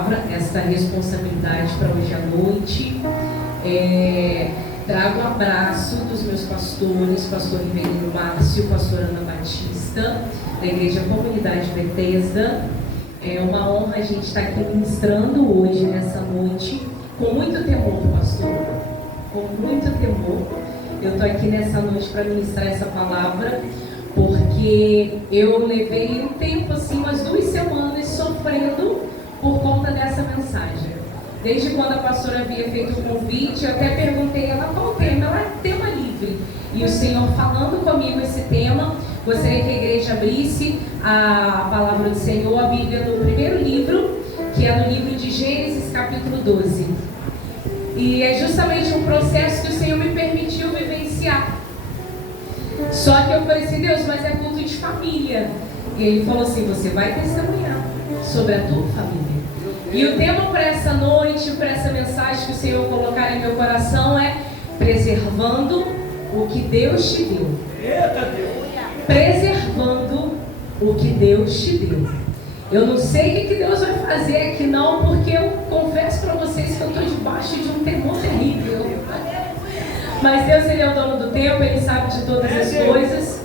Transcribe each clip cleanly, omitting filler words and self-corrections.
palavra, esta responsabilidade para hoje à noite. Trago um abraço dos meus pastores, pastor Rivelino Márcio, pastor Ana Batista, da Igreja Comunidade Bethesda. É uma honra a gente estar aqui ministrando hoje, nessa noite, com muito temor, pastor, com muito temor. Eu estou aqui nessa noite para ministrar essa palavra, porque eu levei um tempo, assim, umas 2 semanas sofrendo por conta dessa mensagem. Desde quando a pastora havia feito o convite, eu até perguntei a ela qual o tema. Ela é tema livre. E o Senhor falando comigo esse tema, gostaria que a igreja abrisse a palavra do Senhor, a Bíblia, no primeiro livro, que é no livro de Gênesis, capítulo 12. E é justamente um processo que o Senhor me permitiu vivenciar. Só que eu falei assim, Deus, mas é culto de família. E ele falou assim, você vai testemunhar sobre a tua família. E o tema para essa noite, para essa mensagem que o Senhor colocar em meu coração é preservando o que Deus te deu. Preservando o que Deus te deu. Eu não sei o que Deus vai fazer aqui não, porque eu confesso para vocês que eu estou debaixo de um temor terrível. Mas Deus, Ele é o dono do tempo, Ele sabe de todas as coisas.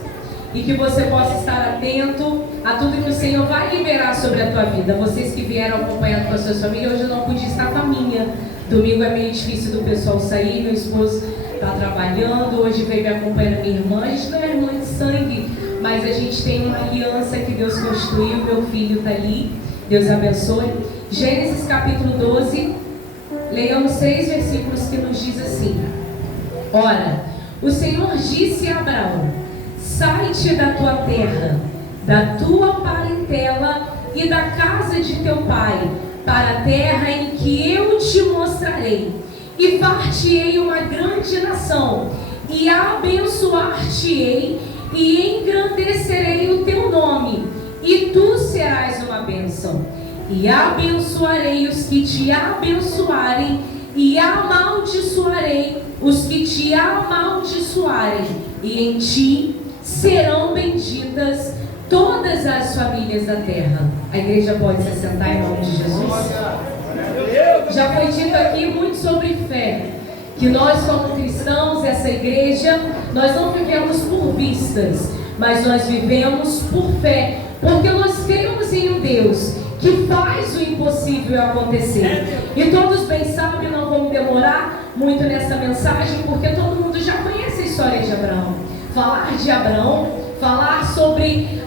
E que você possa estar atento a tudo que o Senhor vai liberar sobre a tua vida. Vocês que vieram acompanhando com as suas famílias, hoje eu não pude estar com a minha. Domingo é meio difícil do pessoal sair, meu esposo está trabalhando, hoje veio me acompanhando minha irmã. A gente não é irmã de sangue, mas a gente tem uma aliança que Deus construiu, meu filho está ali, Deus abençoe. Gênesis capítulo 12, leiamos 3 versículos que nos diz assim: Ora, o Senhor disse a Abraão: sai-te da tua terra, da tua parentela e da casa de teu pai, para a terra em que eu te mostrarei, e far-te-ei uma grande nação, e abençoar-te-ei, e engrandecerei o teu nome, e tu serás uma bênção. E abençoarei os que te abençoarem, e amaldiçoarei os que te amaldiçoarem, e em ti serão benditas todas as famílias da terra. A igreja pode se assentar em nome de Jesus. Já foi dito aqui muito sobre fé, que nós como cristãos, essa igreja, nós não vivemos por vistas, mas nós vivemos por fé, porque nós cremos em um Deus que faz o impossível acontecer. E todos bem sabem, não vamos demorar muito nessa mensagem, porque todo mundo já conhece a história de Abraão. Falar de Abraão, falar sobre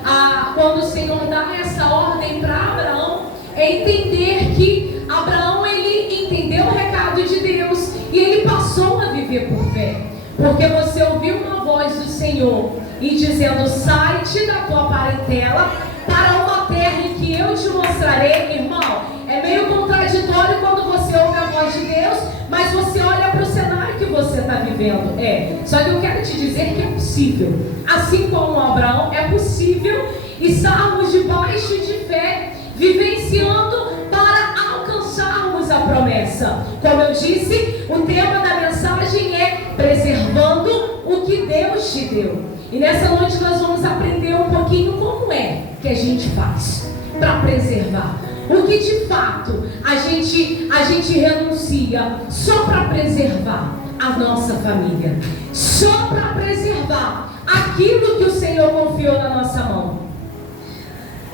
quando o Senhor dá essa ordem para Abraão, é entender que Abraão, ele entendeu o recado de Deus e ele passou a viver por fé. Porque você ouviu uma voz do Senhor e dizendo: sai-te da tua parentela para uma terra em que eu te mostrarei. Irmão, é meio contraditório quando você ouve a voz de Deus, mas você olha para o cenário que você está vivendo. Só que eu quero te dizer que é possível. Assim como Abraão, é possível estarmos debaixo de fé, vivenciando para alcançarmos a promessa. Como eu disse, o tema da mensagem é preservando o que Deus te deu. E nessa noite nós vamos aprender um pouquinho como é que a gente faz para preservar. O que de fato a gente renuncia só para preservar a nossa família, só para preservar aquilo que o Senhor confiou na nossa mão.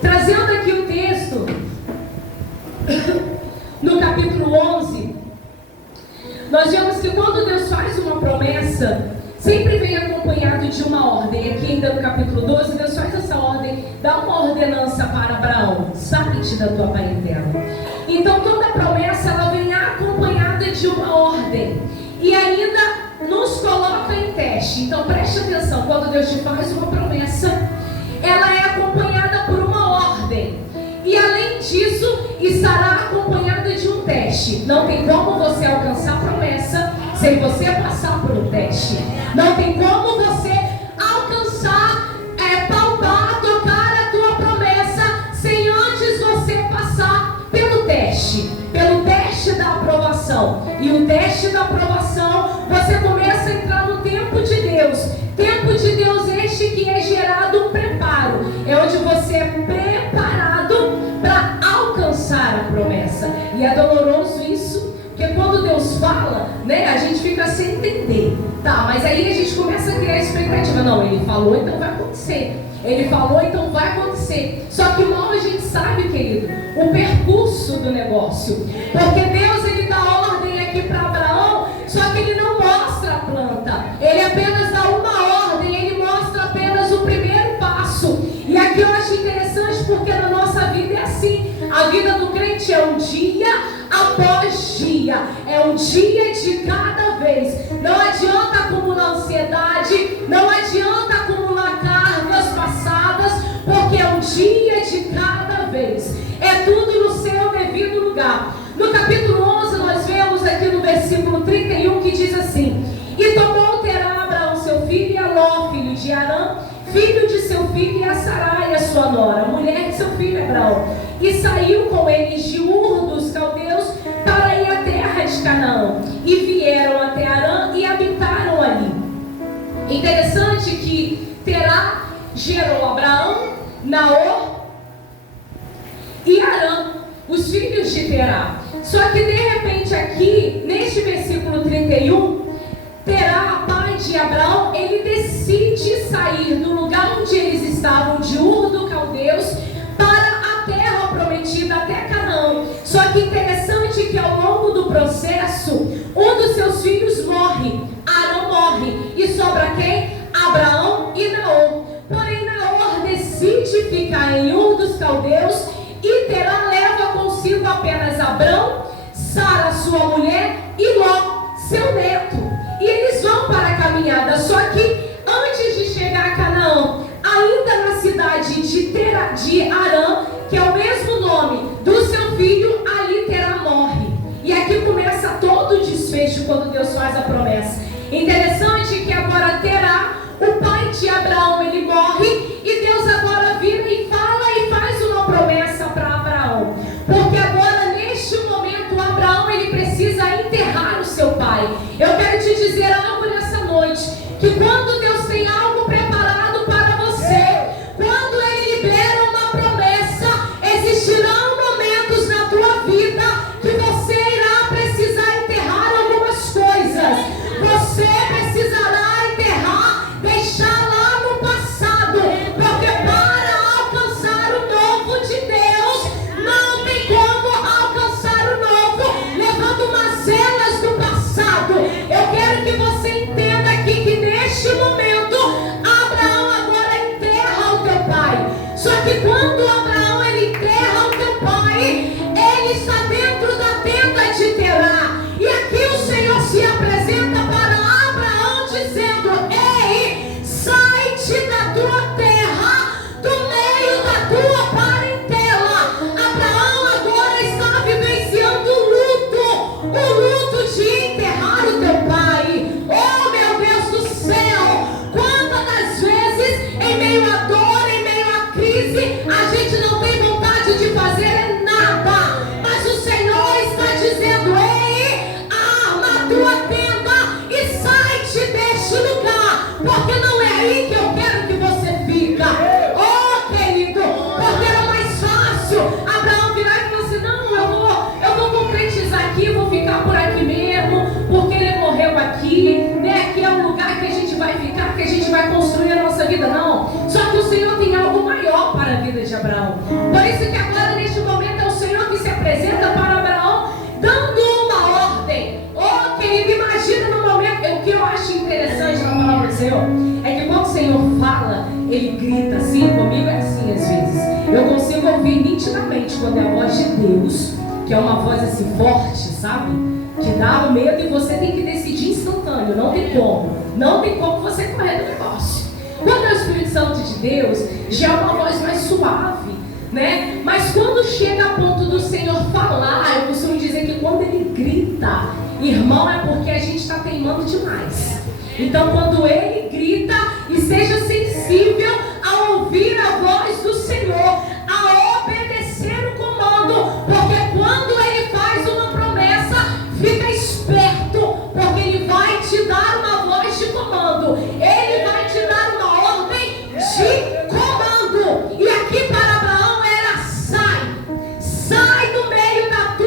Trazendo aqui o texto, no capítulo 11, nós vemos que quando Deus faz uma promessa, sempre vem acompanhado de uma ordem. Aqui ainda no capítulo 12, Deus faz essa ordem, dá uma ordenança para Abraão: sai-te da tua parentela. Então toda promessa, ela vem acompanhada de uma ordem, e ainda nos coloca em teste. Então preste atenção, quando Deus te faz uma promessa, ela é acompanhada por uma ordem, e além disso, estará acompanhada de um teste. Não tem como você alcançar a promessa sem você passar por um teste. Não tem como você alcançar, palpar, tocar a tua promessa sem antes você passar pelo teste da aprovação. E o teste da aprovação, você começa a entrar no tempo de Deus. Tempo de Deus este que é gerado um preparo. É onde você é preparado para alcançar a promessa. promessa. E é doloroso isso, porque quando Deus fala, né, a gente fica sem entender. Tá, mas aí a gente começa a criar expectativa. Não, ele falou, então vai acontecer. Ele falou, então vai acontecer. Só que mal a gente sabe, querido, o percurso do negócio. Porque Deus, ele dá ordem aqui para Abraão, só que ele não mostra a planta. Ele apenas dá uma ordem, ele mostra apenas o primeiro passo. E aqui eu acho interessante porque na nossa vida é assim. A vida do crente é um dia após dia. É um dia de cada vez. Não adianta acumular ansiedade, não adianta acumular cargas passadas, porque é um dia de cada vez. É tudo no seu devido lugar. No capítulo 11 nós vemos aqui no versículo 31 que diz assim: e tomou Terá Abraão seu filho e Aló, filho de Arã, filho de seu filho, e a Sarai, a sua nora, mulher de seu filho Abraão, e saiu com eles de Ur dos caldeus para ir à terra de Canaã, e vieram até Arã e habitaram ali. Interessante que Terá gerou Abraão, Naor e Arã, os filhos de Terá. Só que de repente aqui, neste versículo 31, Terá, pai de Abraão, ele decide sair do lugar onde eles estavam, de Ur dos caldeus, para a terra prometida, até Canaã. Só que interessante que ao longo do processo, um dos seus filhos morre, Arã morre, e sobra quem? Abraão e Naor. Porém Naor decide ficar em Ur dos caldeus, e Terá leva consigo apenas Abrão, Sara, sua mulher, e Ló, seu neto. E eles vão para a caminhada. Só que antes de chegar a Canaã, ainda na cidade de Arã, que é o mesmo nome do seu filho, ali Terá morre. E aqui começa todo o desfecho quando Deus faz a promessa. Interessante que agora Terá, o pai de Abraão, ele morre, e Deus agora vira e fala e faz uma promessa para Abraão. Porque agora, neste momento, Abraão, ele precisa enterrar o seu pai. Eu quero te dizer algo nessa noite, que quando Deus tem algo preparado para você, quando Ele libera uma promessa, existirão momentos na tua vida que você irá precisar enterrar algumas coisas. Você precisará enterrar, deixar lá no passado, porque para alcançar o novo de Deus, não tem como alcançar o novo levando mazelas do passado. Eu quero que você entenda aqui que neste momento Abraão agora enterra o teu pai. Só que quando Abraão ele enterra o teu pai, ele está dentro da tenda de Terá. E aqui o Senhor se apresenta para Abraão dizendo: ei, sai-te da tua terra, do meio da tua parentela. Abraão agora está vivenciando o luto de enterrar o teu pai. Oh meu Deus do céu, quantas das vezes em meio à dor, em meio à crise, a gente não tem vontade de fazer nada, mas o Senhor está dizendo: ei, arma a tua tenda e sai-te deste lugar, porque não é aí que eu quero que você fica. Oh querido, porque era mais fácil Abraão virar e falar assim: não, eu vou concretizar aqui, vou ficar por aqui mesmo, porque ele morreu aqui, né? Aqui é um lugar que a gente vai ficar, que a gente vai construir a nossa vida. Não, só que o Senhor tem algo maior para a vida de Abraão. Por isso que agora neste momento é o Senhor que se apresenta para Abraão, dando uma ordem. Oh querido, imagina no momento. O que eu acho interessante na palavra do Senhor é que quando o Senhor fala, ele grita assim. Comigo é assim às vezes. Eu consigo ouvir nitidamente quando é a voz de Deus, que é uma voz assim forte, sabe? Que dá um medo e você tem que decidir instantâneo. Não tem como. Não tem como você correr do negócio. Quando é o Espírito Santo de Deus, já é uma voz mais suave, né? Mas quando chega a ponto do Senhor falar, eu costumo dizer que quando ele grita, irmão, é porque a gente está teimando demais. Então quando ele grita, esteja sensível a ouvir a voz do Senhor, a obedecer o comando, porque quando ele faz uma promessa, fica esperto, porque ele vai te dar uma voz de comando, ele vai te dar uma ordem de comando. E aqui para Abraão era: sai do meio da tua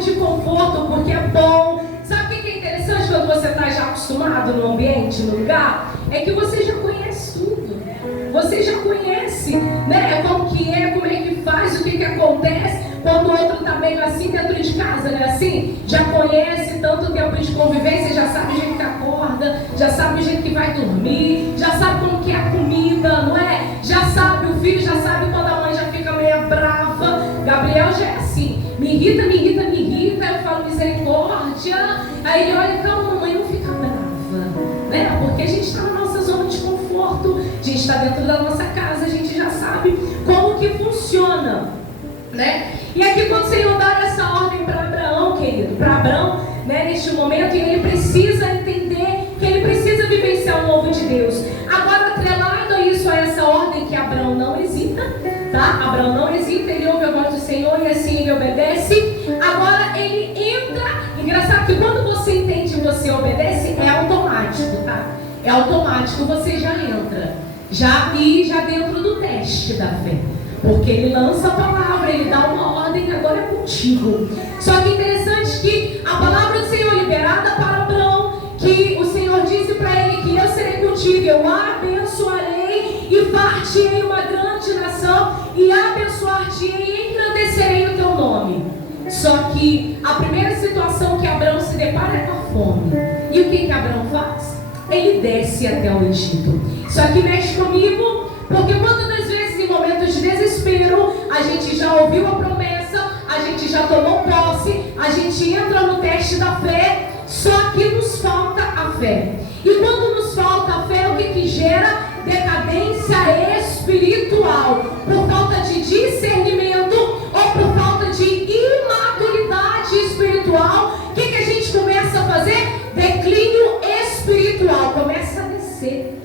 de conforto, porque é bom. Sabe o que é interessante quando você está já acostumado no ambiente, no lugar? É que você já conhece tudo. Você já conhece, né? Como que é, como é que faz, o que acontece. Quando o outro está meio assim dentro de casa, né? Assim, já conhece tanto tempo de convivência, já sabe o jeito que acorda, já sabe o jeito que vai dormir, já sabe como que é a comida, não é? Já sabe, o filho já sabe quando a mãe já fica meio brava. Gabriel já é assim, me irrita, eu falo misericórdia. Aí ele olha, calma, mamãe, não fica brava, né? Porque a gente está na nossa zona de conforto, a gente está dentro da nossa casa, a gente já sabe como que funciona, né? E aqui quando o Senhor dá essa ordem para Abraão, querido, para Abraão, né, neste momento, e ele precisa entender que ele precisa vivenciar o novo de Deus. Agora, atrelado a isso, a essa ordem, que Abraão não hesita, tá? Abraão não hesita, ele ouve a voz do Senhor e assim ele obedece. Agora ele entra. Engraçado que quando você entende e você obedece, é automático, tá? É automático, você já entra, já dentro do teste da fé. Porque ele lança a palavra, ele dá uma ordem, agora é contigo. Só que interessante que a palavra do Senhor liberada para Abraão, que o Senhor disse para ele que eu serei contigo, eu abençoarei e far-te-ei uma grande nação, e abençoar-te-ei e engrandecerei o teu nome. Só que a primeira situação que Abraão se depara é com a fome. E o que Abraão faz? Ele desce até o Egito. Só que mexe comigo, porque quando das vezes em momentos de desespero, a gente já ouviu a promessa, a gente já tomou posse, a gente entra no teste da fé, só que nos falta a fé. E quando nos falta a fé, o que gera? Decadência espiritual, por falta de discernimento ou por falta de imaturidade espiritual. O que a gente começa a fazer? Declínio espiritual, começa a descer.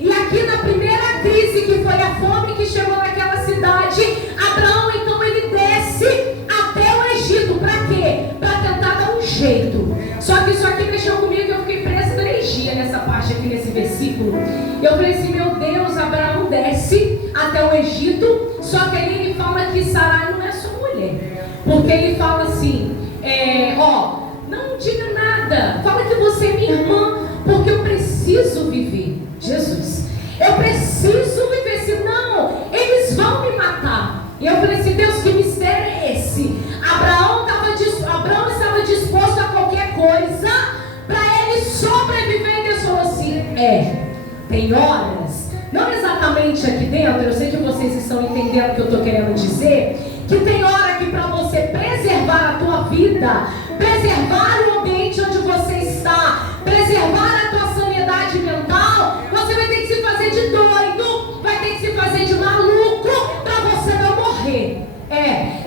E aqui na primeira crise, que foi a fome que chegou naquela cidade, Abraão então ele desce até o Egito. Para quê? Para tentar dar um jeito. Só que isso aqui mexeu comigo, eu fiquei presa 3 dias nessa parte aqui, nesse versículo. Eu falei assim, meu Deus, Abraão desce até o Egito. Só que aí ele fala que Sarai não é sua mulher, porque ele fala assim, não diga nada, fala que você é minha irmã, porque eu preciso viver. Jesus, eu preciso viver, senão eles vão me matar. E eu falei assim, Deus, que mistério é esse? Abraão estava disposto a qualquer coisa para ele sobreviver. E Deus falou assim, tem horas, não exatamente aqui dentro, eu sei que vocês estão entendendo o que eu estou querendo dizer, que tem hora que para você preservar a tua vida, preservar o ambiente onde você está, preservar a tua sanidade mental, você vai ter que se fazer de doido, vai ter que se fazer de maluco para você não morrer.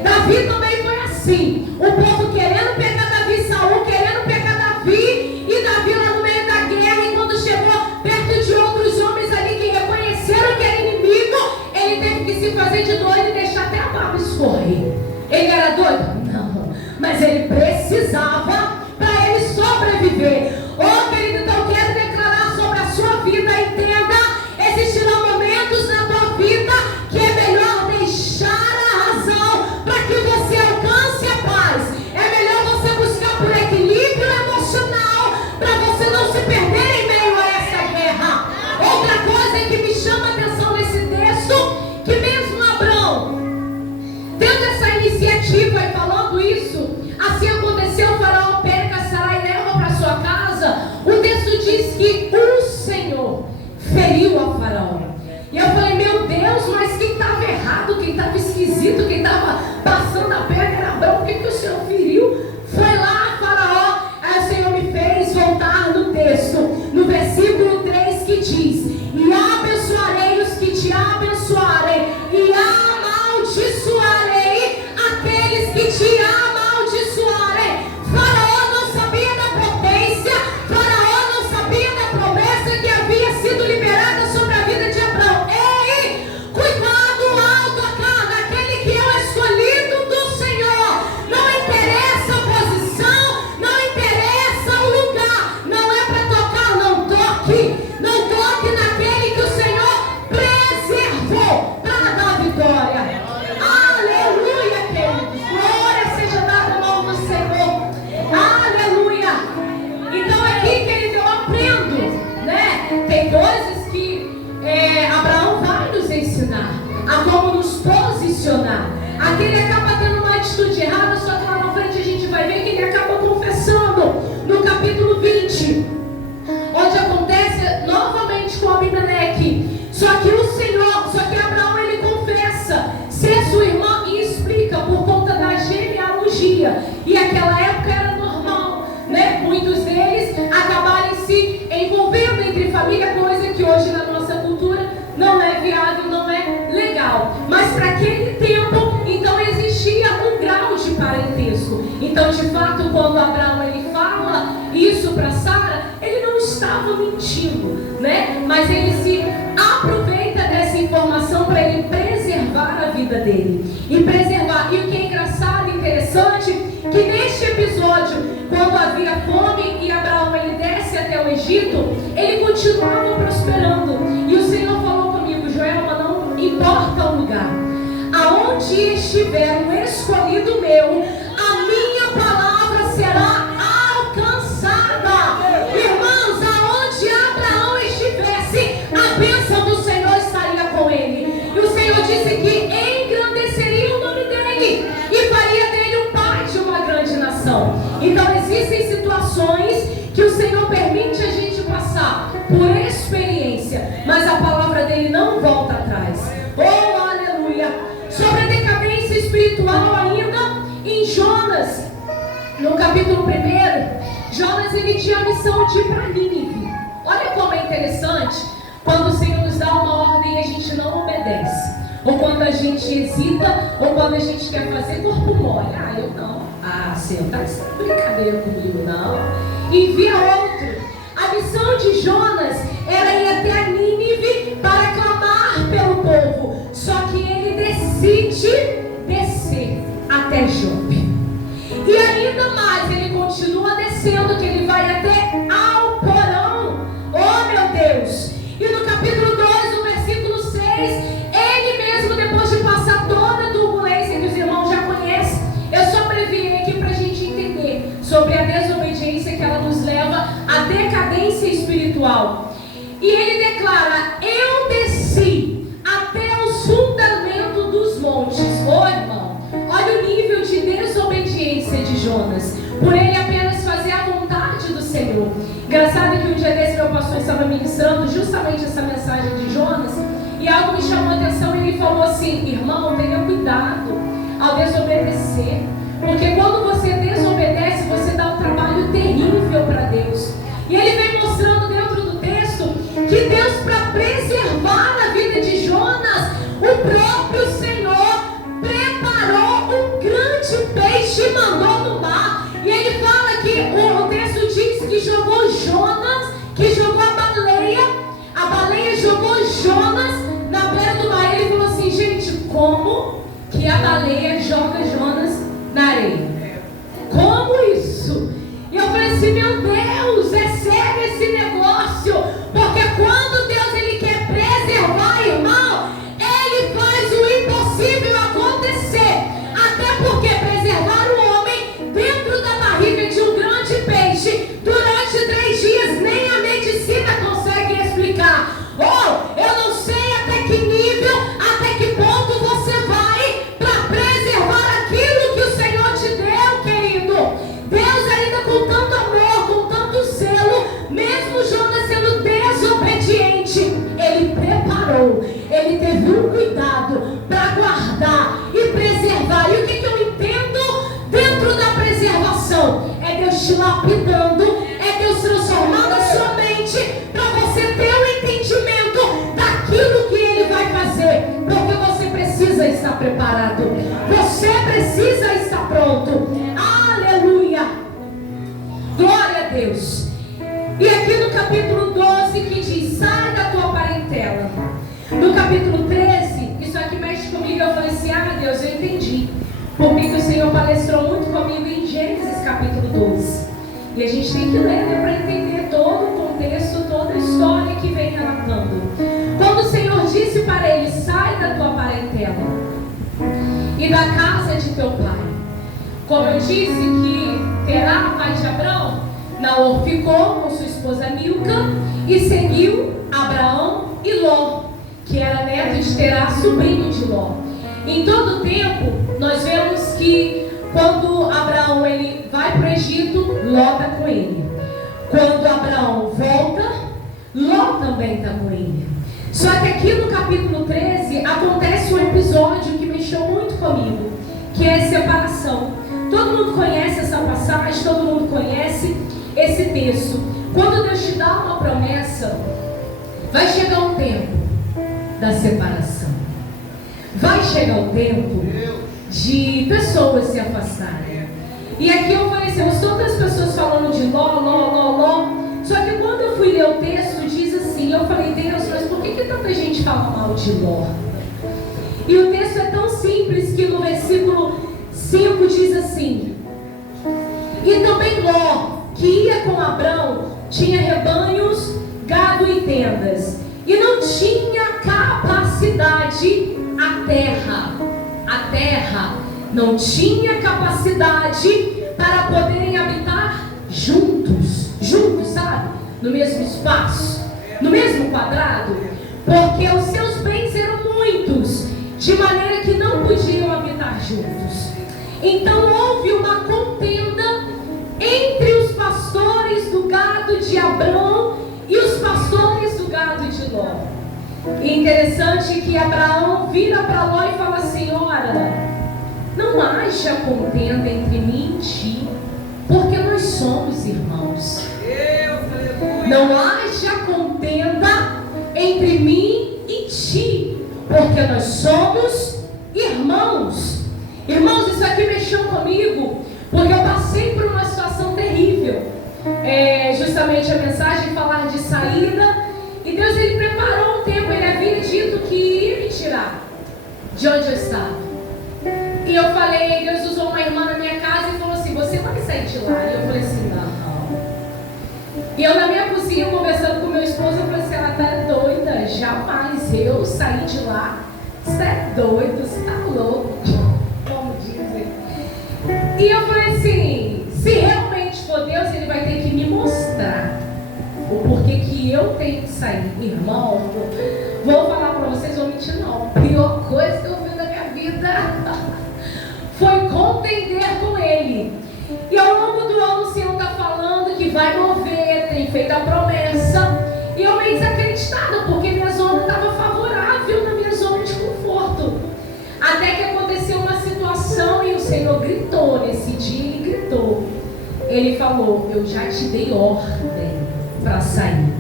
Davi também foi assim, o povo querendo pegar Davi, Saul querendo pegar Davi, e Davi lá no meio da guerra, e quando chegou perto de outros homens ali que reconheceram que era inimigo, ele teve que se fazer de doido e deixar até a barba escorrer. Ele era doido? Não, mas ele precisava para ele sobreviver. Querido, então eu quero declarar sobre a sua vida, entenda, existirão momentos na tua vida que é melhor deixar a razão para que você alcance a paz. É melhor você buscar por equilíbrio emocional para você não se perder em meio a essa guerra. Outra coisa que me chama a atenção nesse texto, que mesmo Abraão tendo essa iniciativa e falando isso, assim aconteceu, o faraó dia. E aquela época era normal, né? Muitos deles acabarem se envolvendo entre família, coisa que hoje na nossa cultura não é viável, não é legal. Mas para aquele tempo, então existia um grau de parentesco. Então, de fato, quando Abraão ele fala isso para Sara, ele não estava mentindo, né? Mas ele se aproveita dessa informação para ele preservar a vida dele. E preservar. E o que é engraçado e interessante, que neste episódio, quando havia fome e Abraão ele desce até o Egito, ele continuava prosperando. E o Senhor falou comigo: Joelma, não importa o lugar, aonde estiver um escolhido meu, a minha palavra será alcançada. Irmãos, aonde Abraão estivesse, a bênção do Senhor estaria com ele. E o Senhor disse que engrandeceria o nome dele e faria dele um pai de uma grande nação. Então existem situações que o Senhor permite a gente passar por experiência, mas a palavra dele não volta atrás. Oh, aleluia! Sobre a decadência espiritual ainda, em Jonas, no capítulo 1, Jonas ele tinha a missão de ir para Nínive. Olha como é interessante quando o Senhor nos dá uma ordem e a gente não obedece, ou quando a gente hesita, ou quando a gente quer fazer corpo mole. Ah, eu não. Ah, Senhor, tá de brincadeira comigo, não. Envia outro. A missão de Jonas era ir até a Nínive para clamar pelo povo. Só que ele decide descer até Jope. E ainda mais, ele continua descendo, que ele vai até ao porão. Oh, meu Deus! E no capítulo 2, no versículo 6, ele mesmo, depois de passar toda a turbulência que os irmãos já conhecem, eu só abreviei aqui para a gente entender sobre a desobediência que ela nos leva à decadência espiritual. E ele declara: eu desci até o fundamento dos montes. Oh, irmão, olha o nível de desobediência de Jonas, por ele apenas fazer a vontade do Senhor. Engraçado que um dia desse meu pastor estava ministrando justamente essa mensagem de Jonas, e algo me chamou a atenção. Ele falou assim: irmão, tenha cuidado ao desobedecer, porque quando você desobedece, você dá um trabalho terrível para Deus. E ele vem mostrando dentro do texto que Deus, para preservar a vida de Jonas, o próprio Senhor preparou um grande peixe e mandou no mar. E ele fala que o texto diz que jogou Jonas, que jogou a baleia jogou Jonas na beira do mar. E ele falou assim: gente, como que a baleia joga Jonas na areia? Como isso? E eu falei assim: meu Deus, é sério esse negócio? Porque quando Deus ele quer preservar, irmão, ele faz o impossível acontecer. Até porque preservar o homem dentro da barriga de um grande peixe durante 3 dias, nem a medicina consegue explicar. Oh, eu não sei até que nível, até que ponto você vai para preservar aquilo que o Senhor te deu, querido. Deus ainda com tanto amor, com tanto zelo, mesmo Jonas sendo desobediente, ele preparou, ele teve um cuidado para guardar e preservar. E o que eu entendo dentro da preservação? É Deus te lapidando, é Deus transformando a sua mente para você ter um entendimento daquilo que ele vai fazer, porque você precisa estar preparado, você precisa estar pronto. Aleluia, glória a Deus. E aqui no capítulo 12 que diz: sai da tua parentela. No capítulo 13, isso aqui mexe comigo. Eu falei assim: ah, Deus, eu entendi porque que o Senhor palestrou muito comigo em Gênesis capítulo 12. E a gente tem que ler, né, para entender todo o contexto, toda a história que vem relatando. Quando o Senhor disse para ele: sai da tua parentela e da casa de teu pai. Como eu disse que Terá, pai de Abraão, Naor ficou com sua esposa Milca e seguiu Abraão e Ló, que era neto de Terá, sobrinho de Ló. Em todo o tempo, nós vemos que quando Abraão ele vai para o Egito, Ló está com ele. Quando Abraão volta, Ló também está com ele. Só que aqui no capítulo 13 acontece um episódio que mexeu muito comigo, que é a separação. Todo mundo conhece essa passagem, todo mundo conhece esse texto. Quando Deus te dá uma promessa, vai chegar um tempo da separação. Vai chegar o tempo de pessoas se afastarem. E aqui eu falei assim, todas as pessoas falando de Ló. Só que quando eu fui ler o texto, diz assim, eu falei, Deus, mas por que tanta gente fala mal de Ló? E o texto é tão simples que no versículo 5 diz assim: e também Ló, que ia com Abrão, tinha rebanhos, gado e tendas, e não tinha capacidade, a terra não tinha capacidade para poderem habitar juntos, sabe? No mesmo espaço, no mesmo quadrado, porque os seus bens eram muitos, de maneira que não podiam habitar juntos. Então houve uma contenda entre os pastores do gado de Abrão e os pastores do gado de Ló. E interessante que Abraão vira para Ló e fala assim: ora, não haja contenda entre mim e ti, porque nós somos irmãos. Não haja contenda entre mim e ti, porque nós somos irmãos. Irmãos, isso aqui mexeu comigo, porque eu passei por uma situação terrível. Justamente a mensagem falar de saída, e Deus, Ele preparou um tempo, Ele havia dito que ia me tirar de onde eu estava. E eu falei, Deus usou uma irmã na minha casa e falou assim: você vai sair de lá? E eu falei assim: não. E eu na minha cozinha conversando com meu esposo, eu falei assim: ela tá doida, jamais eu sair de lá. Você é doido, você tá louco, como dizem. E eu falei assim: se realmente for Deus, Ele vai ter que me mostrar o porquê que eu tenho que sair. Irmão, vou falar pra vocês, vou mentir não, a pior coisa que eu vi na minha vida foi contender com Ele. E ao longo do ano o Senhor está falando que vai mover, tem feito a promessa, e eu meio desacreditada, porque minha zona estava favorável, na minha zona de conforto. Até que aconteceu uma situação e o Senhor gritou nesse dia, Ele gritou. Ele falou: eu já te dei ordem para sair,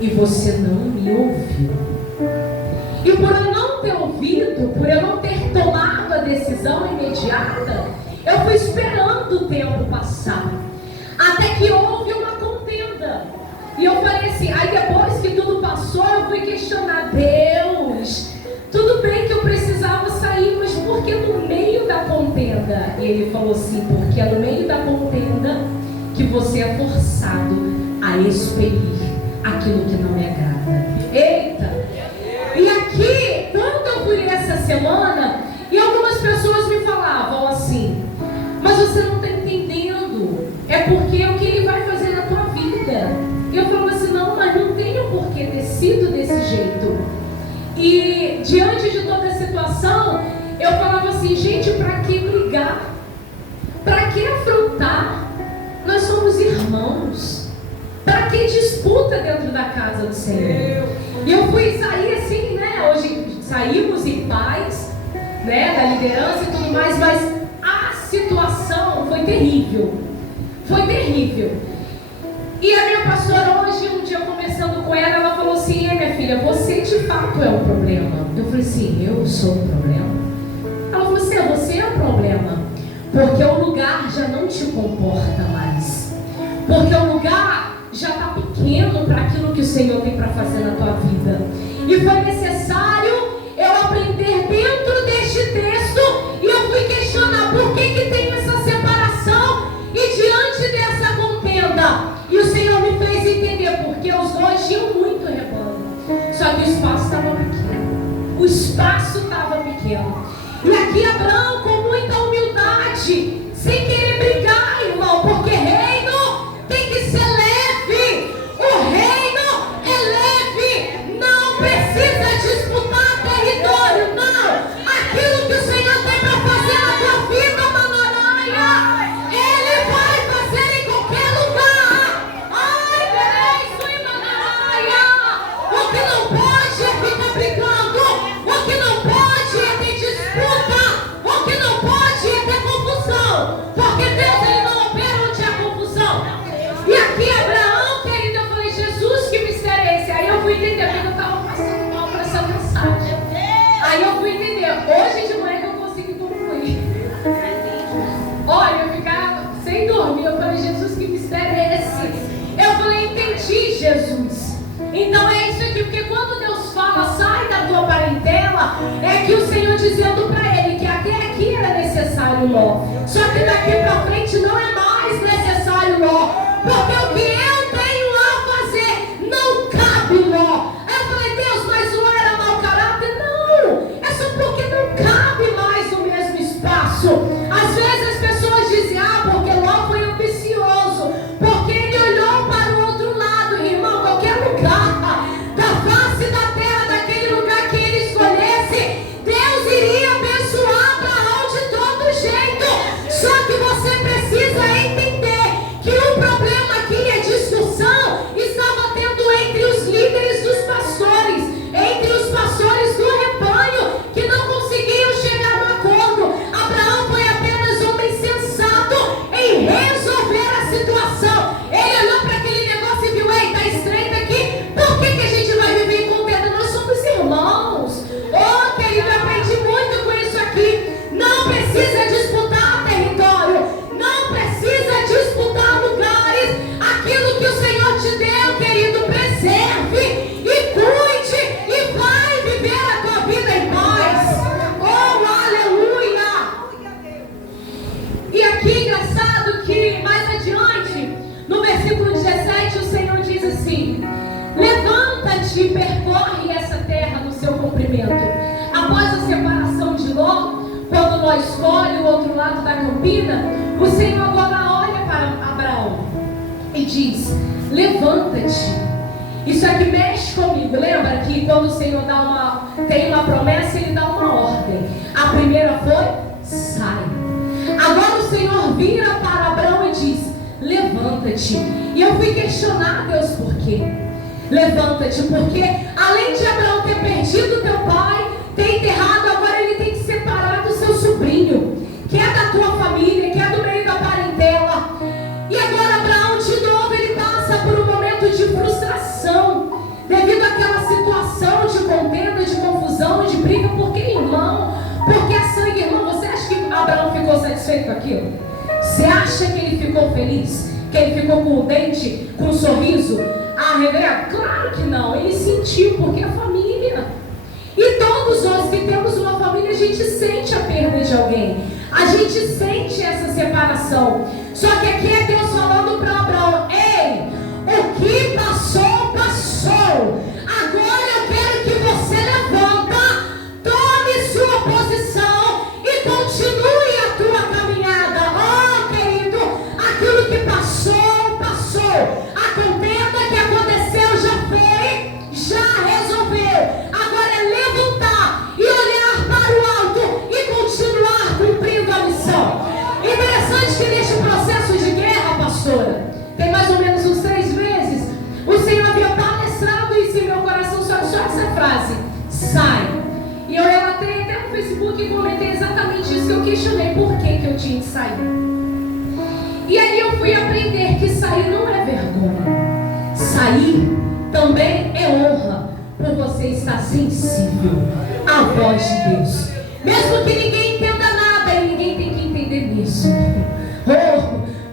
e você não me ouviu. E por eu não ter ouvido, por eu não ter tomado a decisão imediata, eu fui esperando o tempo passar, até que houve uma contenda. E eu falei assim, aí depois que tudo passou, eu fui questionar: Deus, tudo bem que eu precisava sair, mas por que no meio da contenda? E Ele falou assim: porque é no meio da contenda que você é forçado a expelir aquilo que não me agrada. Eita! E aqui, quando eu fui essa semana, e algumas pessoas me falavam assim: mas você não está entendendo, é porque é o que Ele vai fazer na tua vida. E eu falava assim: não, mas não tenho por que ter sido desse jeito. E diante de toda a situação, eu falava assim: gente, para que brigar? Para que afrontar? Nós somos irmãos. Para que disputa dentro da casa do Senhor? E eu fui sair assim, né? Hoje saímos em paz, né? Da liderança e tudo mais, mas a situação foi terrível. Foi terrível. E a minha pastora hoje, um dia conversando com ela, ela falou assim: minha filha, você de fato é o problema. Eu falei assim: eu sou o problema? Ela falou assim: você é o problema, porque o lugar já não te comporta mais, porque o lugar já está pequeno para aquilo que o Senhor tem para fazer na tua vida. E foi necessário eu aprender dentro deste texto, e eu fui questionar por que tem essa separação e diante dessa contenda. E o Senhor me fez entender, porque os dois tinham muito rebanho, só que o espaço estava pequeno. O espaço estava pequeno. E aqui Abraão, com muita humildade, sem querer brigar, irmão, porque reino tem que ser leve. O reino é leve, não precisa disputar território, não. Aquilo que o Senhor tem para fazer na tua vida, Manaraia, Ele vai fazer em qualquer lugar. Ai, Deus, Manaraia. O que não pode é ficar brigando, o que não pode é ter disputa, o que não pode é ter confusão. Então é isso aqui, porque quando Deus fala, sai da tua parentela, é que o Senhor dizendo para ele que até aqui era necessário Ló. Só que daqui para frente não é mais necessário Ló, porque o que eu tenho a fazer não cabe Ló. Aí eu falei, Deus, mas Ló era mau caráter? Não, é só porque não cabe mais no mesmo espaço. Às vezes as pessoas dizem, porque Ló foi ambicioso, porque ele olhou para o outro lado. Irmão, qualquer lugar da face da terra, daquele lugar que ele escolhesse, Deus iria abençoar Abraão de todo jeito. Só que você precisa entender que o problema aqui e a discussão estava tendo entre os líderes dos pastores, entre os pastores do rebanho, que não conseguiam chegar no acordo. Abraão foi apenas homem sensato em resolver a situação. Ele olhou para aquele negócio e viu, ei, está estreito aqui, por que a gente vai viver em contenda? Nós somos irmãos. Oh, querido, eu aprendi muito com isso aqui. Não precisa disputar território, não precisa disputar lugares. Aquilo que o Senhor te deu, querido, preserve e cuide e vai viver a tua vida em paz. Oh, aleluia! E aqui, engraçado que mais adiante, no versículo 17, o Senhor diz assim: levanta-te e percorre essa terra no seu comprimento. Após a separação de Ló, quando Ló escolhe o outro lado da campina, o Senhor agora olha para Abraão e diz: levanta-te. Isso aqui mexe comigo. Lembra que quando o Senhor tem uma promessa, ele dá uma ordem. A primeira foi: sai. Agora o Senhor vira para Abraão e diz: levanta-te. E eu fui questionar Deus por quê. Levanta-te, porque além de Abraão ter perdido teu pai, ter enterrado, agora ele tem que separar do seu sobrinho, que é da tua família, que é do meio da parentela. E agora Abraão, de novo, ele passa por um momento de frustração, devido àquela situação de contenda, de confusão, de briga. Por que irmão? Porque é sangue, irmão. Você acha que Abraão ficou satisfeito com aquilo? Você acha que ele ficou feliz? Que ele ficou com o dente, com um sorriso? Reverendo? Claro que não. Ele sentiu, porque é família. E todos nós que temos uma família, a gente sente a perda de alguém. A gente sente essa separação. Só que aqui é Deus falando para Abraão: ei, o que passou, passou. Agora eu quero que você levanta, tome sua posição e continue a tua caminhada. Oh, querido, aquilo que passou, passou. A contenda que aconteceu já foi, já resolveu. Agora é levantar e olhar para o alto e continuar cumprindo a missão. Interessante que neste processo de guerra, pastora, tem mais ou menos uns 3 meses, o Senhor havia palestrado isso em meu coração, só essa frase: sai. E eu relatei até no Facebook e comentei exatamente isso, que eu questionei por que eu tinha que sair. E aí eu fui aprender que sair não é vergonha. Sair também é honra, por você estar sensível à voz de Deus. Mesmo que ninguém entenda nada, e ninguém tem que entender nisso.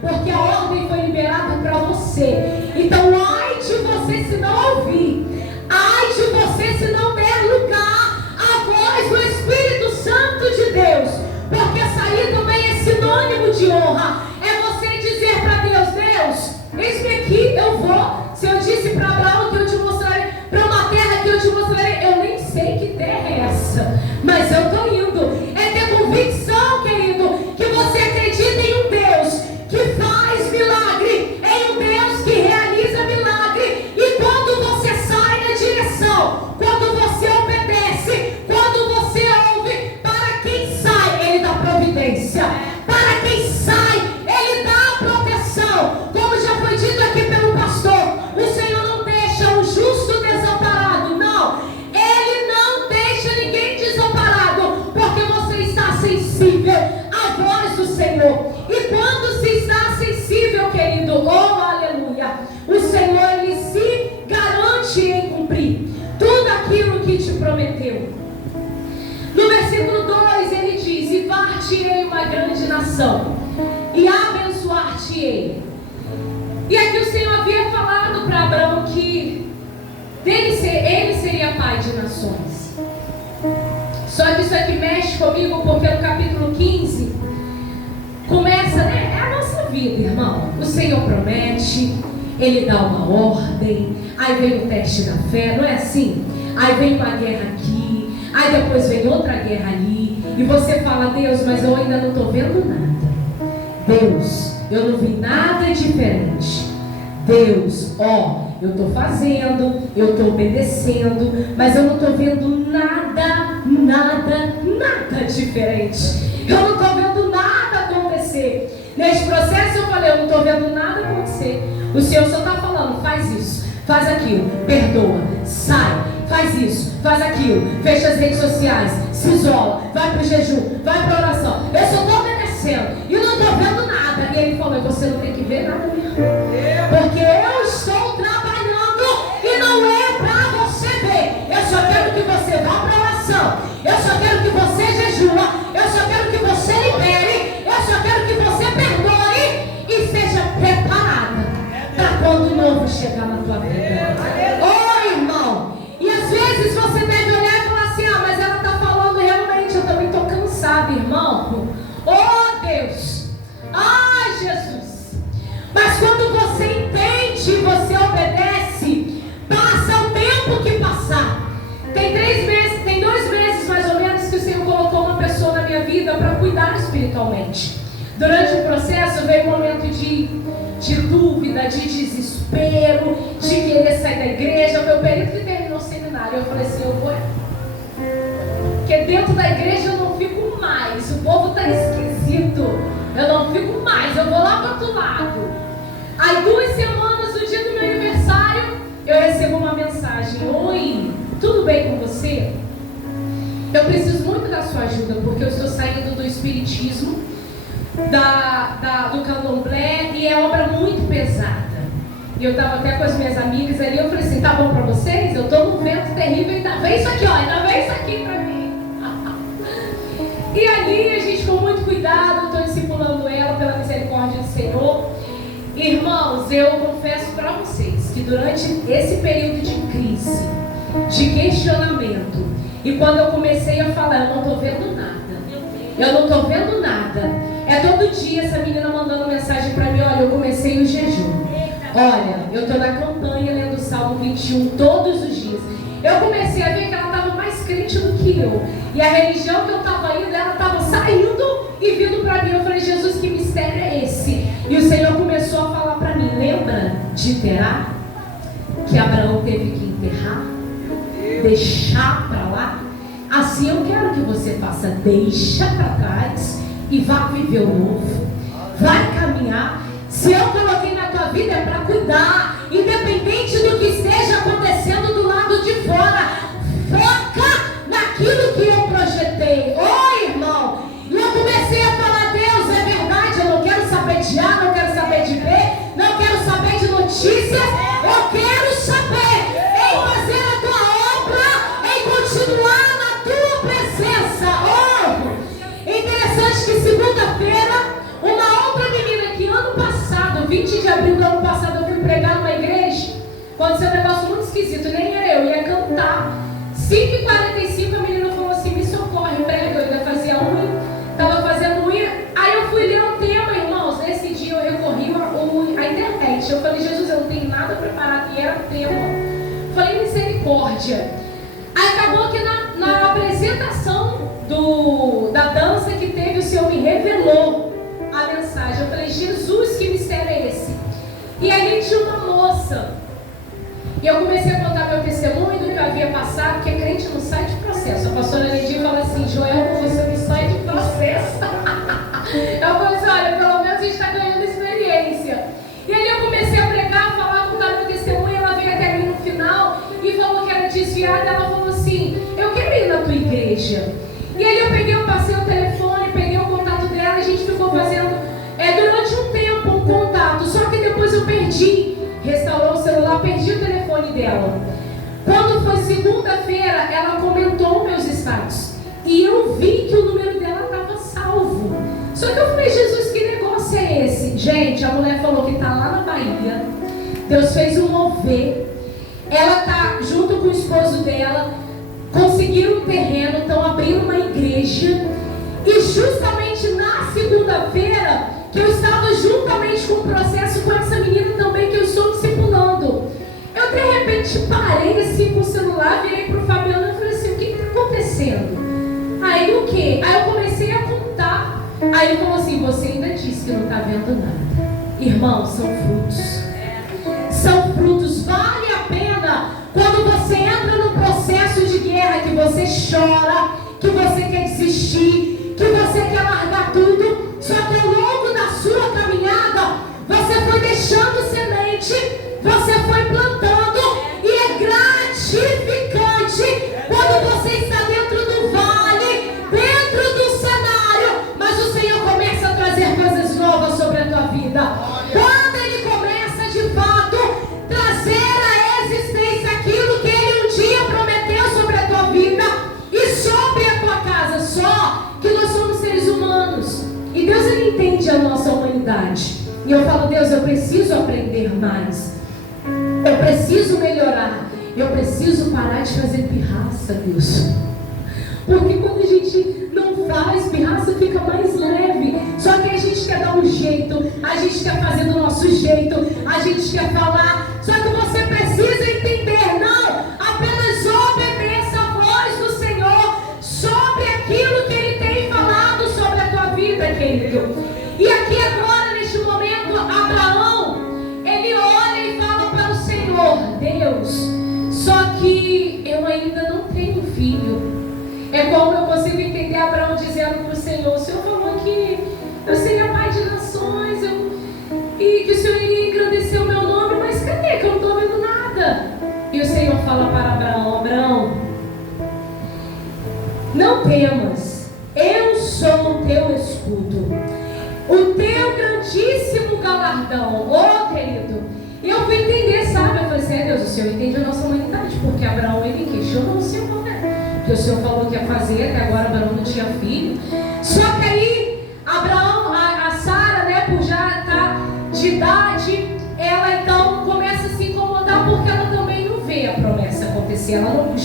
Porque a ordem foi liberada para você. Então, ai de você se não ouvir. Ai de você se não der lugar à voz do Espírito Santo de Deus. Porque sair também é sinônimo de honra. É você dizer para Deus: Deus, eis-me aqui, eu vou. Se eu disse para Abraão que eu te mostrarei, para uma terra que eu te mostrarei, eu nem sei que terra é essa, mas eu estou indo. É ter convicção, querido, que você acredita em um Deus que faz milagre, em um Deus que realiza milagre. E quando você sai na direção, quando você obedece, quando você ouve, para quem sai, Ele dá providência. Para quem sai, Ele dá proteção. Como já foi dito aqui pelo pastor, o Senhor não deixa o justo desamparado. Não, Ele não deixa ninguém desamparado, porque você está sensível à voz do Senhor. E quando se está sensível, querido, oh aleluia, o Senhor, Ele se garante em cumprir tudo aquilo que te prometeu. No versículo 2 ele diz: e far-te-ei uma grande nação, e abençoar-te-ei. E aqui o Senhor havia falado para Abraão que seria pai de nações. Só que isso aqui mexe comigo porque no capítulo 15 começa, né? É a nossa vida, irmão. O Senhor promete, Ele dá uma ordem, aí vem o teste da fé, não é assim? Aí vem uma guerra aqui, aí depois vem outra guerra ali, e você fala: Deus, mas eu ainda não estou vendo nada. Deus, eu não vi nada diferente. Deus, eu estou fazendo, eu estou obedecendo, mas eu não estou vendo nada diferente. Eu não estou vendo nada acontecer. Nesse processo eu falei: eu não estou vendo nada acontecer. O Senhor só está falando: faz isso, faz aquilo, perdoa, sai, faz isso, faz aquilo, fecha as redes sociais, se isola, vai para o jejum, vai para a oração. Eu só estou obedecendo e não estou vendo nada. E Ele falou: você não tem que ver nada mesmo, porque eu estou trabalhando e não é para você ver. Eu só quero que você vá para a oração, eu só quero que você jejua, eu só quero que você libere, eu só quero que você perdoe e seja preparada para quando o novo chegar na tua vida. Irmão, e às vezes você deve olhar e falar assim: mas ela está falando realmente, eu também estou cansada, irmão. Deus, Jesus. Mas quando você entende, você obedece, passa o tempo que passar. Tem 2 meses mais ou menos que o Senhor colocou uma pessoa na minha vida para cuidar espiritualmente. Durante o processo veio um momento de dúvida, de desespero, de querer sair da igreja. Foi o período que terminou o seminário. Eu falei assim: eu vou, porque dentro da igreja eu não fico mais, o povo está esquisito, eu não fico mais, eu vou lá para outro lado. Aí 2 semanas, no dia do meu aniversário, eu recebo uma mensagem: oi, tudo bem com você? Eu preciso muito da sua ajuda, porque eu estou saindo do espiritismo, do candomblé, e é obra muito pesada. E eu estava até com as minhas amigas ali, eu falei assim: tá bom para vocês? Eu estou num vento terrível, ainda vem isso aqui, ainda vem isso aqui para mim. E ali a gente, com muito cuidado, estou discipulando ela pela misericórdia do Senhor. Irmãos, eu confesso para vocês que durante esse período de crise, de questionamento, e quando eu comecei a falar: eu não estou vendo nada, eu não estou vendo nada. É todo dia essa menina mandando mensagem para mim: olha, eu comecei o jejum, olha, eu estou na campanha lendo o Salmo 21 todos os dias. Eu comecei a ver que ela estava mais crente do que eu, e a religião que eu estava indo, ela estava saindo e vindo para mim. Eu falei: Jesus, que mistério é esse? E o Senhor começou a falar para mim: lembra de Terá, que Abraão teve que enterrar, deixar para lá? Assim eu quero que você faça: deixa para trás e vá viver o novo, vai caminhar. Se eu coloquei na tua vida é para cuidar, independente do que esteja acontecendo do lado de fora. Foca naquilo que eu projetei. Irmão, e eu comecei a falar: Deus, é verdade, eu não quero saber de A, não quero saber de B, não quero saber de notícias, eu quero saber em fazer a tua obra, em continuar na tua presença. Interessante que segunda-feira, uma outra menina que ano passado, 20 de abril do ano passado, eu fui pregar numa igreja, aconteceu um negócio muito esquisito, nem era eu ia cantar. 5h45 a menina falou assim: me socorre, prega. Eu ainda fazia unha, estava fazendo unha. Aí eu fui ler um tema, irmãos. Nesse dia eu recorri à internet. Eu falei: Jesus, eu não tenho nada preparado, e era tema. Falei: misericórdia. Aí acabou que na apresentação da dança que teve, o Senhor me revelou a mensagem. Eu falei: Jesus, que mistério é esse? E ali tinha uma moça, e eu comecei a contar meu testemunho do que eu havia passado, porque crente não sai de processo. A pastora Lidia fala assim: Joel, você não sai de processo. Eu falei assim: olha, pelo menos a gente está ganhando experiência. E ali eu comecei a pregar, falar, contar meu testemunho. Ela veio até mim no final e falou que era desviada. Ela falou assim: eu quero ir na tua igreja. E aí eu passei o telefone, peguei o contato dela, a gente ficou fazendo durante um tempo um contato. Só que depois eu perdi, restaurou o celular, perdi o telefone dela. Quando foi segunda-feira, ela comentou meus status, e eu vi que o número dela estava salvo. Só que eu falei: Jesus, que negócio é esse? Gente, a mulher falou que está lá na Bahia, Deus fez um mover. Ela está junto com o esposo dela, conseguiram um terreno, estão abrindo uma igreja. E justamente na segunda-feira, que eu estava juntamente com o processo com essa menina também, que eu estou discipulando, eu de repente parei assim com o celular, virei para o Fabiano e falei assim: o que está acontecendo? Aí o quê? Aí eu comecei a contar. Aí ele falou assim: você ainda disse que não está vendo nada. Irmãos, são frutos. São frutos. Vale a pena quando você entra num processo de guerra, que você chora, que você quer desistir, que você quer largar tudo. Só que ao longo da sua caminhada, você foi deixando semente, você foi plantando, e é gratificante quando você está dentro do vale, dentro do cenário, mas o Senhor começa a trazer coisas novas sobre a tua vida. Quando Ele começa de fato trazer à existência aquilo que Ele um dia prometeu sobre a tua vida e sobre a tua casa. Só que nós somos seres humanos e Deus, Ele entende a nossa humanidade. E eu falo: Deus, eu preciso aprender mais, eu preciso melhorar, eu preciso parar de fazer pirraça, Deus. Porque quando a gente não faz pirraça, fica mais leve. Só que a gente quer dar um jeito, a gente quer fazer do nosso jeito, a gente quer falar. Só que você precisa entender: não, apenas obedeça a voz do Senhor sobre aquilo que Ele tem falado sobre a tua vida, querido. E aqui agora, neste momento, Abraão, ele olha e fala para o Senhor: Deus, só que eu ainda não tenho filho. É como eu consigo entender Abraão dizendo para o Senhor: o Senhor falou que eu seria pai de nações, e que o Senhor iria engrandecer o meu nome, mas cadê que eu não estou vendo nada? E o Senhor fala para Abraão: Abraão, não temas, eu sou o teu escudo, o teu grandíssimo galardão. Oh, querido, eu fui entender, sabe? Eu falei assim: Deus, o Senhor entende a nossa humanidade, porque Abraão, ele questionou o Senhor, né? Que o Senhor falou que ia fazer, até agora Abraão não tinha filho. Só que aí Abraão, a Sara, né, por já estar de idade, ela então começa a se incomodar, porque ela também não vê a promessa acontecer. Ela não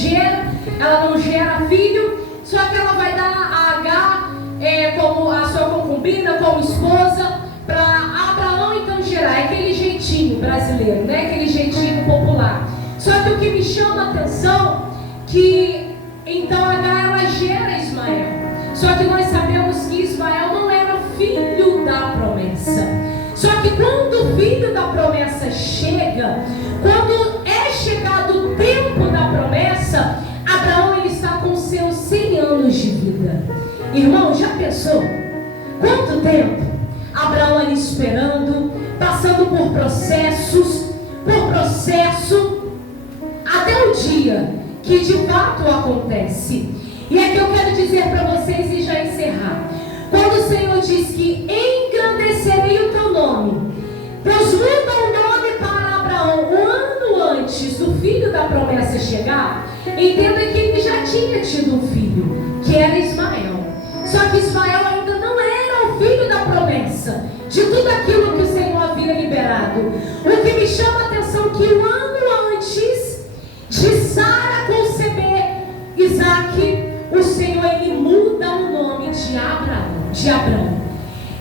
gera filho. Só que ela vai dar a Agar como a sua concubina, como esposa, para Abraão então gerar. É aquele jeitinho brasileiro, né? Aquele jeitinho popular. Só que o que me chama a atenção, que então Agar, ela gera Ismael. Só que nós sabemos que Ismael não era filho da promessa. Só que quando o filho da promessa chega, quando é chegado o tempo da promessa, Abraão, ele está com seus 100 anos de vida. Irmão, já pensou? Quanto tempo? Abraão ali esperando, passando por processo, até o dia que de fato acontece. E é que eu quero dizer para vocês e já encerrar. Quando o Senhor diz que engrandecerei o teu nome, Deus muda o nome para Abraão um ano antes do filho da promessa chegar. Entenda que ele já tinha tido um filho, que era Ismael. Só que Ismael ainda não era o filho da promessa, de tudo aquilo que o Senhor havia liberado. O que me chama a atenção é que um ano antes de Sara conceber Isaac, o Senhor, ele muda o nome de Abraão,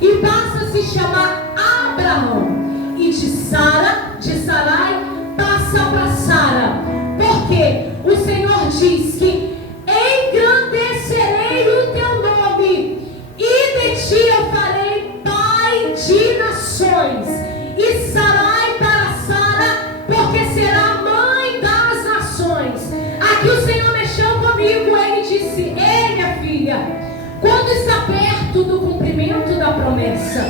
e passa a se chamar Abraão. E de Sarai, passa para Sara. Porque o Senhor diz que engrandecerei o teu nome, e de ti eu farei pai de nações. E Sarai para Sara, porque será mãe das nações. Aqui o Senhor mexeu comigo, ele disse: ei, minha filha, quando está perto do cumprimento da promessa,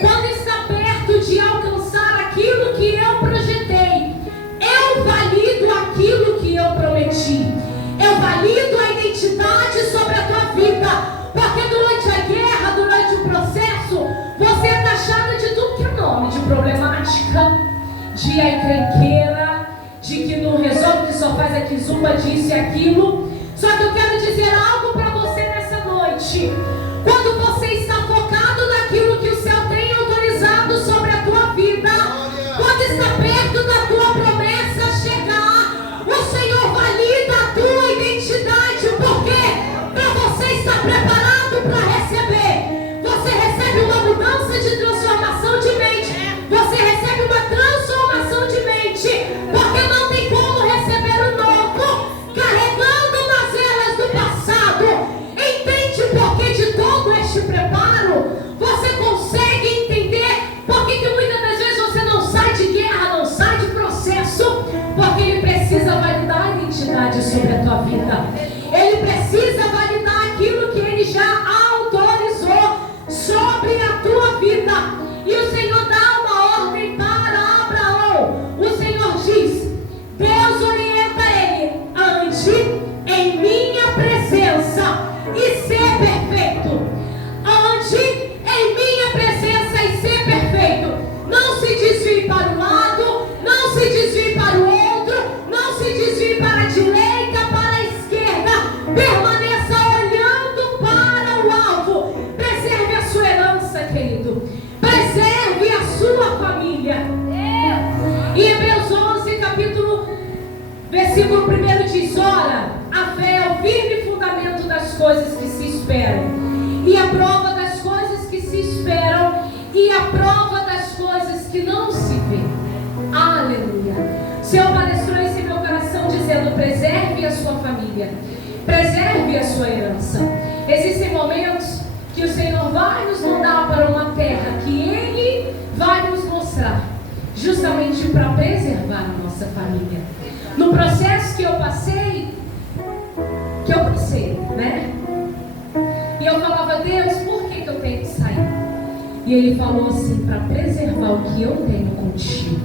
quando está perto de alcançar aquilo que eu projetei, eu valido aquilo que eu prometi, eu valido a identidade sobre a tua vida. Porque durante a guerra, durante o processo, você é taxada de tudo que é nome, de problemática, de encrenqueira, de que não resolve, que só faz aqui zumba disso e aquilo. Só que eu quero dizer algo para você nessa noite. Quando você está focado naquilo que o céu tem autorizado sobre a tua vida, quando está perto da tua promessa chegar, o Senhor versículo 1 diz: ora, a fé é o firme fundamento das coisas que se esperam, e a prova das coisas que se esperam, e a prova das coisas que não se vê. Aleluia. O Senhor palestrou isso em meu coração dizendo: preserve a sua família, preserve a sua herança. Existem momentos que o Senhor vai nos mandar para uma terra que Ele vai nos mostrar, justamente para preservar a nossa família. No processo que eu passei, né? E eu falava: Deus, por que eu tenho que sair? E Ele falou assim: para preservar o que eu tenho contigo.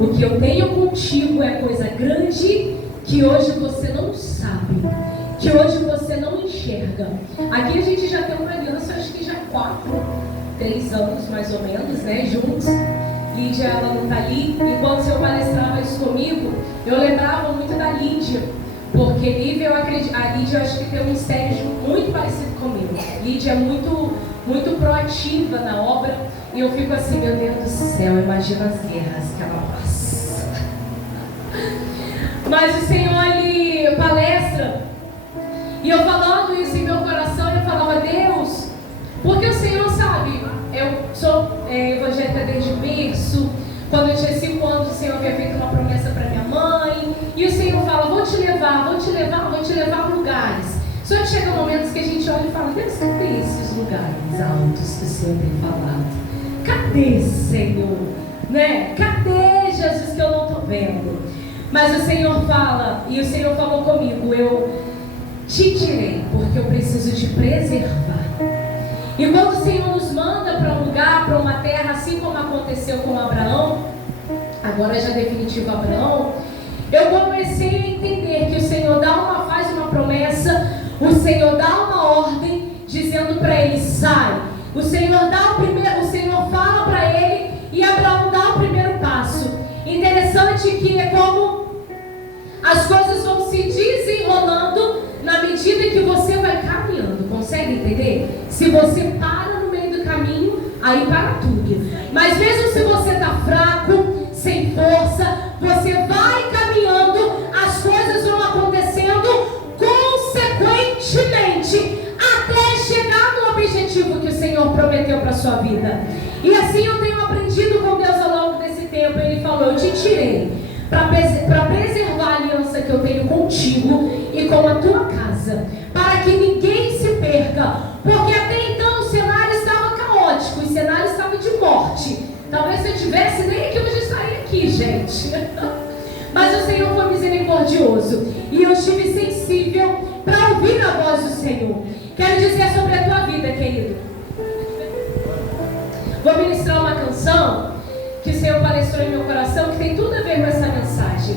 O que eu tenho contigo é coisa grande que hoje você não sabe, que hoje você não enxerga. Aqui a gente já tem uma aliança, acho que já 3 anos mais ou menos, né, juntos. Lídia, ela não está ali. Enquanto o Senhor palestrava isso comigo, eu lembrava muito da Lídia, porque Lídia, a Lídia, eu acho que tem um ministério muito parecido comigo. Lídia é muito proativa na obra, e eu fico assim: meu Deus do céu, imagina as guerras que ela passa. Mas o Senhor, Ele palestra, e eu falando isso em meu coração, eu falava: Deus, porque o Senhor sabe, eu sou evangélica desde berço. Quando eu tinha 5 anos, o Senhor havia feito uma promessa para minha mãe, e o Senhor fala: vou te levar a lugares. Só que chega momentos que a gente olha e fala: Deus, cadê esses lugares altos que o Senhor tem falado? Cadê, Senhor? Né? Cadê, Jesus, que eu não estou vendo? Mas o Senhor fala, e o Senhor falou comigo: eu te tirei porque eu preciso te preservar. E quando o Senhor nos manda para um lugar, para uma terra, assim como aconteceu com Abraão, agora já definitivo Abraão, eu comecei a entender que o Senhor faz uma promessa, o Senhor dá uma ordem, dizendo para ele: sai. O Senhor fala para ele, e Abraão dá o primeiro passo. Interessante que é como as coisas vão se desenrolando na medida que você vai caminhando. Consegue entender? Se você para no meio do caminho, aí para tudo. Mas mesmo se você está fraco, sem força, você vai caminhando, as coisas vão acontecendo consequentemente, até chegar no objetivo que o Senhor prometeu para a sua vida. E assim eu tenho aprendido com Deus ao longo desse tempo. Ele falou: eu te tirei para preservar a aliança que eu tenho contigo e com a tua casa, para que ninguém se perca, porque até então o cenário estava caótico, o cenário estava de morte. Talvez se eu tivesse, nem que eu já estaria aqui, gente. Mas o Senhor foi misericordioso, e eu estive sensível para ouvir a voz do Senhor. Quero dizer sobre a tua vida, querido. Vou ministrar uma canção que o Senhor palestrou em meu coração, que tem tudo a ver com essa mensagem.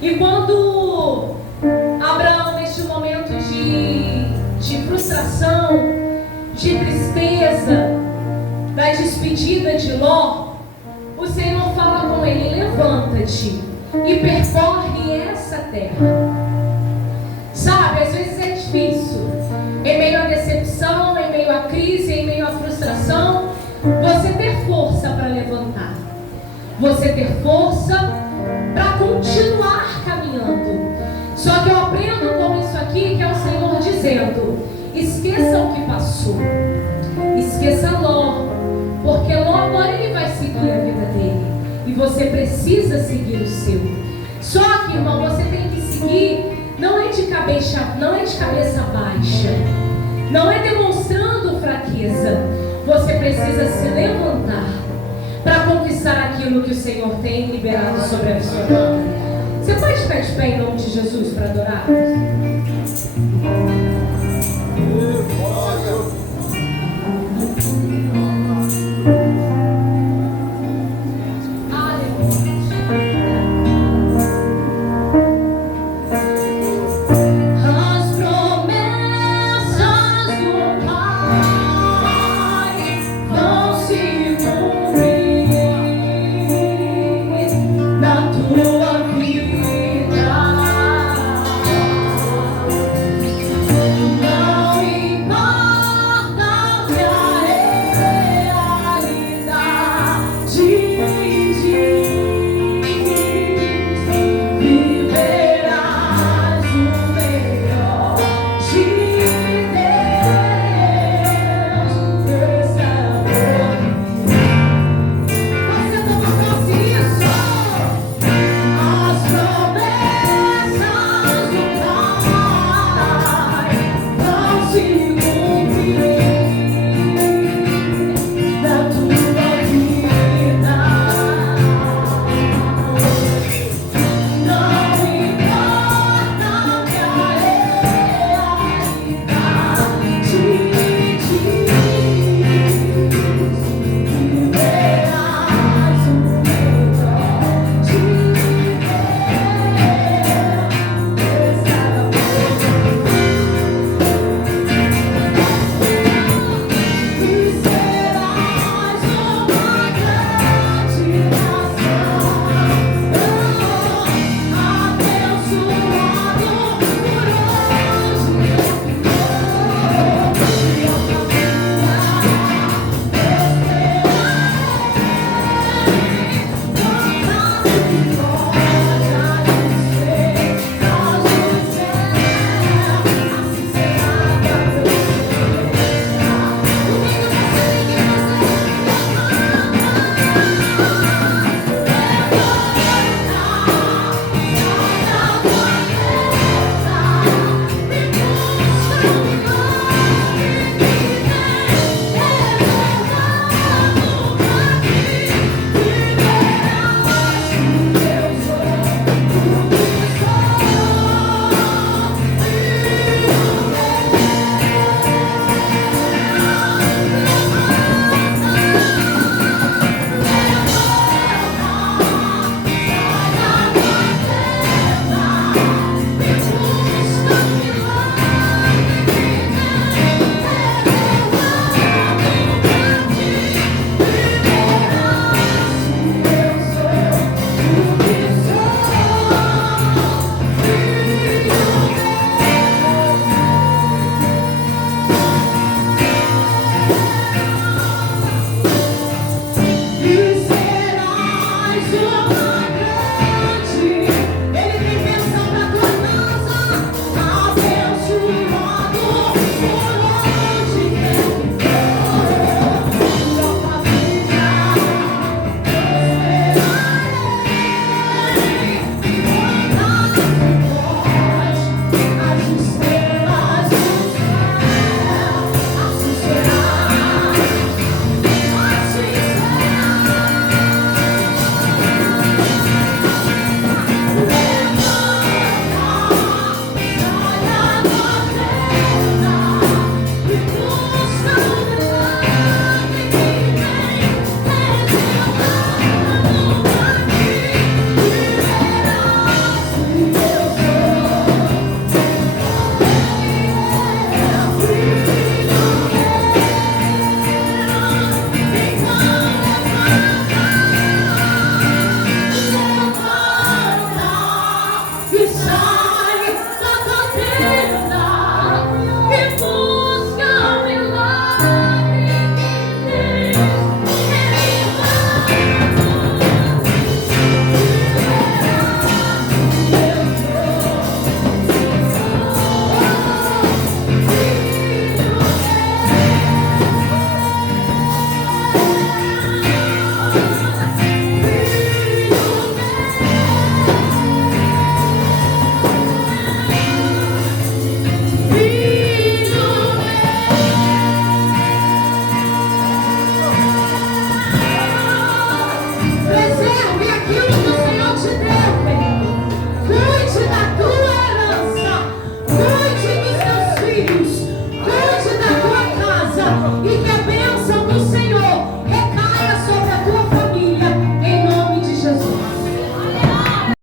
E quando Abraão, neste momento de frustração, de tristeza, da despedida de Ló, o Senhor fala com ele: levanta-te e percorre essa terra. Sabe, às vezes é difícil, em meio à decepção, em meio à crise, em meio à frustração, você ter força para levantar, você ter força para continuar caminhando. Só que eu aprendo com isso aqui, que é o Senhor dizendo: esqueça o que passou, esqueça Ló, porque Ló agora ele vai seguir a vida dele, e você precisa seguir o seu. Só que, irmão, você tem que seguir, não é de cabeça baixa, não é demonstrando fraqueza. Você precisa se levantar para conquistar aquilo que o Senhor tem liberado sobre a sua vida. Você pode ficar de pé em nome de Jesus para adorar?